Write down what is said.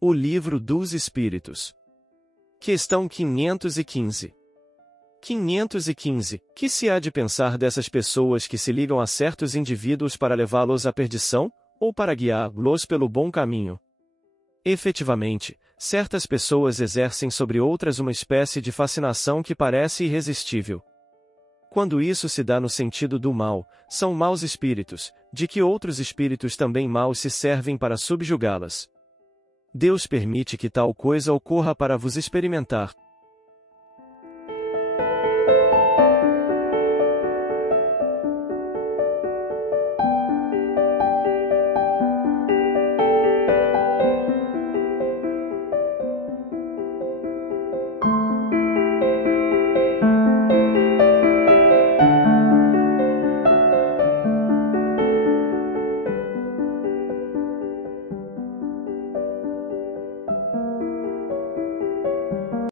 O Livro dos Espíritos. Questão 515. 515. Que se há de pensar dessas pessoas que se ligam a certos indivíduos para levá-los à perdição, ou para guiá-los pelo bom caminho? Efetivamente, certas pessoas exercem sobre outras uma espécie de fascinação que parece irresistível. Quando isso se dá no sentido do mal, são maus espíritos, de que outros espíritos também maus se servem para subjugá-las. Deus permite que tal coisa ocorra para vos experimentar.